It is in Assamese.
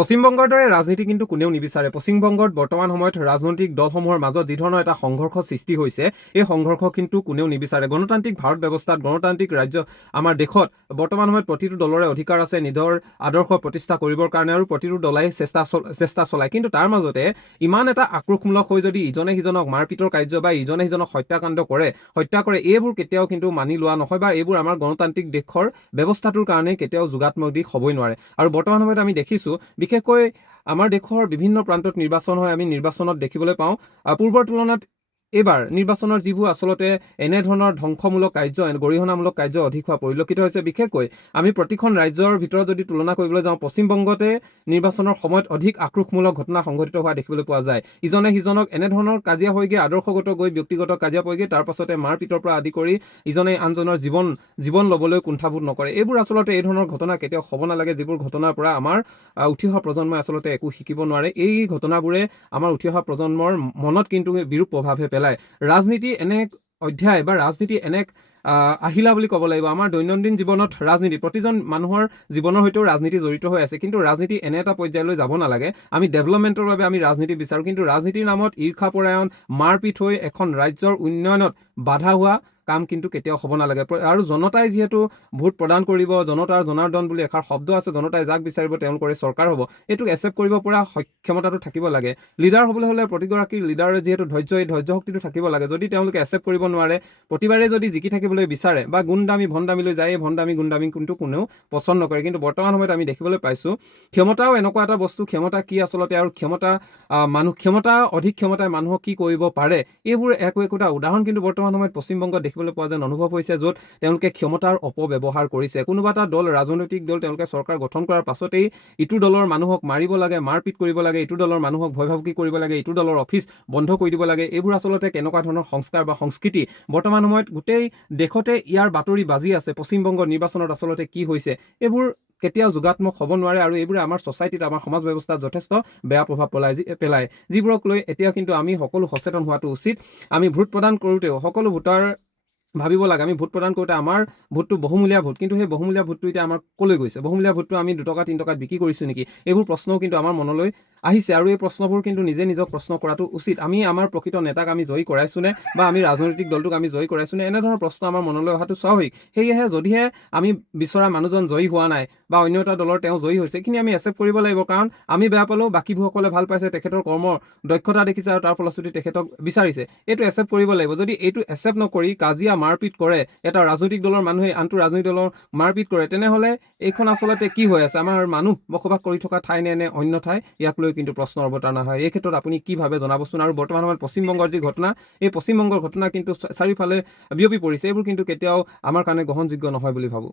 পশ্চিমবংগৰ দৰে ৰাজনীতি কিন্তু কোনেও নিবিচাৰে। পশ্চিমবংগত বৰ্তমান সময়ত ৰাজনৈতিক দলসমূহৰ মাজত যি ধৰণৰ এটা সংঘৰ্ষ সৃষ্টি হৈছে, এই সংঘৰ্ষ কিন্তু কোনেও নিবিচাৰে। গণতান্ত্ৰিক ভাৰত ব্যৱস্থাত, গণতান্ত্ৰিক ৰাজ্য আমাৰ দেশত বৰ্তমান সময়ত প্ৰতিটো দলৰে অধিকাৰ আছে নিজৰ আদৰ্শ প্ৰতিষ্ঠা কৰিবৰ কাৰণে, আৰু প্ৰতিটো দলাই চেষ্টা চলায়। কিন্তু তাৰ মাজতে ইমান এটা আক্ৰোশমূলক হৈ যদি ইজনে সিজনক মাৰপিটৰ কাৰ্য বা ইজনে সিজনক হত্যা কৰে, এইবোৰ কেতিয়াও কিন্তু মানি লোৱা নহয়, বা এইবোৰ আমাৰ গণতান্ত্ৰিক দেশৰ ব্যৱস্থাটোৰ কাৰণে কেতিয়াও যোগাত্মক দিশ হ'বই নোৱাৰে। আৰু বৰ্তমান সময়ত আমি দেখিছোঁ, বিশেষকৈ আমাৰ দেশৰ বিভিন্ন প্ৰান্তত নিৰ্বাচন হয়, আমি নিৰ্বাচনত দেখিবলৈ পাওঁ পূৰ্বৰ তুলনাত এইবাৰ নিৰ্বাচনৰ যিবোৰ আচলতে এনেধৰণৰ ধ্বংসমূলক কাৰ্য, গৰিহণামূলক কাৰ্য অধিক হোৱা পৰিলক্ষিত হৈছে। বিশেষকৈ আমি প্ৰতিখন ৰাজ্যৰ ভিতৰত যদি তুলনা কৰিবলৈ যাওঁ, পশ্চিমবংগতে নিৰ্বাচনৰ সময়ত অধিক আক্ৰোশমূলক ঘটনা সংঘটিত হোৱা দেখিবলৈ পোৱা যায়। ইজনে সিজনক এনেধৰণৰ কাজিয়া হয়গৈ, আদৰ্শগত গৈ ব্যক্তিগত কাজিয়া পৰেগৈ, তাৰ পাছতে মাৰপিটৰ পৰা আদি কৰি ইজনে আনজনৰ জীৱন ল'বলৈ কুণ্ঠাবোধ নকৰে। এইবোৰ আচলতে এই ধৰণৰ ঘটনা কেতিয়াও হ'ব নালাগে, যিবোৰ ঘটনাৰ পৰা আমাৰ উঠি অহা প্ৰজন্মই আচলতে একো শিকিব নোৱাৰে। এই ঘটনাবোৰে আমাৰ উঠি অহা প্ৰজন্মৰ মনত কিন্তু বিৰূপ প্ৰভাৱহে পেলায়। ৰাজনীতি এনে অধ্যায় বা ৰাজনীতি এনে আহিলা বুলি ক'ব লাগিব। আমাৰ দৈনন্দিন জীৱনত ৰাজনীতি, প্ৰতিজন মানুহৰ জীৱনৰ সৈতেও ৰাজনীতি জড়িত হৈ আছে। কিন্তু ৰাজনীতি এনে এটা পৰ্যায়লৈ যাব নালাগে। আমি ডেভেলপমেণ্টৰ বাবে আমি ৰাজনীতি বিচাৰোঁ, কিন্তু ৰাজনীতিৰ নামত ঈৰ্ষাপৰায়ণ, মাৰপিট হৈ এখন ৰাজ্যৰ উন্নয়নত বাধা হোৱা কাম কিন্তু কেতিয়াও হ'ব নালাগে। আৰু জনতাই যিহেতু ভোট প্ৰদান কৰিব, জনতাৰ জনাৰ্দন বুলি এষাৰ শব্দ আছে, জনতাই যাক বিচাৰিব তেওঁলোকৰে চৰকাৰ হ'ব, এইটোক একচেপ্ট কৰিব পৰা সক্ষমতাটো থাকিব লাগে। লিডাৰ হ'বলৈ হ'লে প্ৰতিগৰাকী লিডাৰৰ যিহেতু এই ধৈৰ্য শক্তিটো থাকিব লাগে। যদি তেওঁলোকে একচেপ্ট কৰিব নোৱাৰে, প্ৰতিবাৰে যদি জিকি থাকিবলৈ বিচাৰে বা গুণদামী ভণ্ডামীলৈ যায়, এই ভণ্ডামী গুণদামী কিন্তু কোনেও পচন্দ নকৰে। কিন্তু বৰ্তমান সময়ত আমি দেখিবলৈ পাইছোঁ, ক্ষমতাও এনেকুৱা এটা বস্তু, ক্ষমতা কি আচলতে, আৰু অধিক ক্ষমতাই মানুহক কি কৰিব পাৰে, এইবোৰ একোটা উদাহৰণ কিন্তু বৰ্তমান সময়ত পশ্চিমবংগত দেখিবলৈ পোৱা যেন অনুভৱ হৈছে, য'ত তেওঁলোকে ক্ষমতাৰ অপব্যৱহাৰ কৰিছে। কোনোবা এটা দল, ৰাজনৈতিক দল, তেওঁলোকে চৰকাৰ গঠন কৰাৰ পাছতেই ইটো দলৰ মানুহক মাৰিব লাগে, মাৰপিট কৰিব লাগে, ইটো দলৰ মানুহক ভয় ভাবুকি কৰিব লাগে, ইটো দলৰ অফিচ বন্ধ কৰি দিব লাগে। এইবোৰ আচলতে কেনেকুৱা ধৰণৰ সংস্কাৰ বা সংস্কৃতি? বৰ্তমান সময়ত গোটেই দেশতে ইয়াৰ বাতৰি বাজি আছে। পশ্চিমবংগৰ নিৰ্বাচনত আচলতে কি হৈছে, এইবোৰ কেতিয়াও যোগাত্মক হ'ব নোৱাৰে, আৰু এইবোৰে আমাৰ ছ'চাইটিত, আমাৰ সমাজ ব্যৱস্থাত যথেষ্ট বেয়া প্ৰভাৱ পেলায়, যিবোৰক লৈ এতিয়া কিন্তু আমি সকলো সচেতন হোৱাটো উচিত। আমি ভোট প্ৰদান কৰোঁতেও সকলো ভোটাৰ ভাবিব লাগে, আমি ভোট প্ৰদান কৰোঁতে আমাৰ ভোটটো বহুমূলীয়া ভোট, কিন্তু সেই বহুমূলীয়া ভোটটো এতিয়া আমাৰ ক'লৈ গৈছে? বহুমূলীয়া ভোটটো আমি 2 টকা 3 টকাত বিক্ৰী কৰিছোঁ নেকি? এইবোৰ প্ৰশ্নও কিন্তু আমাৰ মনলৈ আহিছে, আৰু এই প্ৰশ্নবোৰ কিন্তু নিজক প্ৰশ্ন কৰাটো উচিত। আমি আমাৰ প্ৰকৃত নেতাক আমি জয়ী কৰাইছোঁনে, বা আমি ৰাজনৈতিক দলটোক আমি জয়ী কৰাইছোঁনে? এনেধৰণৰ প্ৰশ্ন আমাৰ মনলৈ অহাটো স্বাভাৱিক। সেয়েহে যদিহে আমি বিচৰা মানুহজন জয়ী হোৱা নাই, বা অন্য এটা দলৰ তেওঁ জয়ী হৈছে, এইখিনি আমি একচেপ্ট কৰিব লাগিব। কাৰণ আমি বেয়া পালেও বাকীবোৰসকলে ভাল পাইছে, তেখেতৰ কৰ্মৰ দক্ষতা দেখিছে, আৰু তাৰ ফলশ্ৰুতি তেখেতক বিচাৰিছে, এইটো একচেপ্ট কৰিব লাগিব। যদি এইটো একচেপ্ট নকৰি কাজিয়া মাৰপিট কৰে, এটা ৰাজনৈতিক দলৰ মানুহে আনটো ৰাজনৈতিক দলৰ মাৰপিট কৰে, তেনেহ'লে এইখন আচলতে কি হৈ আছে? আমাৰ মানুহ বসবাস কৰি থকা ঠাই নে অন্য ঠাই? ইয়াক লৈ কিন্তু প্ৰশ্নৰ অৱতাৰণা হয়। এই ক্ষেত্ৰত আপুনি কি ভাবে জনাবচোন। আৰু বৰ্তমান সময়ত পশ্চিমবংগৰ যি ঘটনা, এই পশ্চিমবংগৰ ঘটনা কিন্তু চাৰিওফালে বিয়পি পৰিছে, এইবোৰ কিন্তু কেতিয়াও আমাৰ কাৰণে গ্ৰহণযোগ্য নহয় বুলি ভাবোঁ।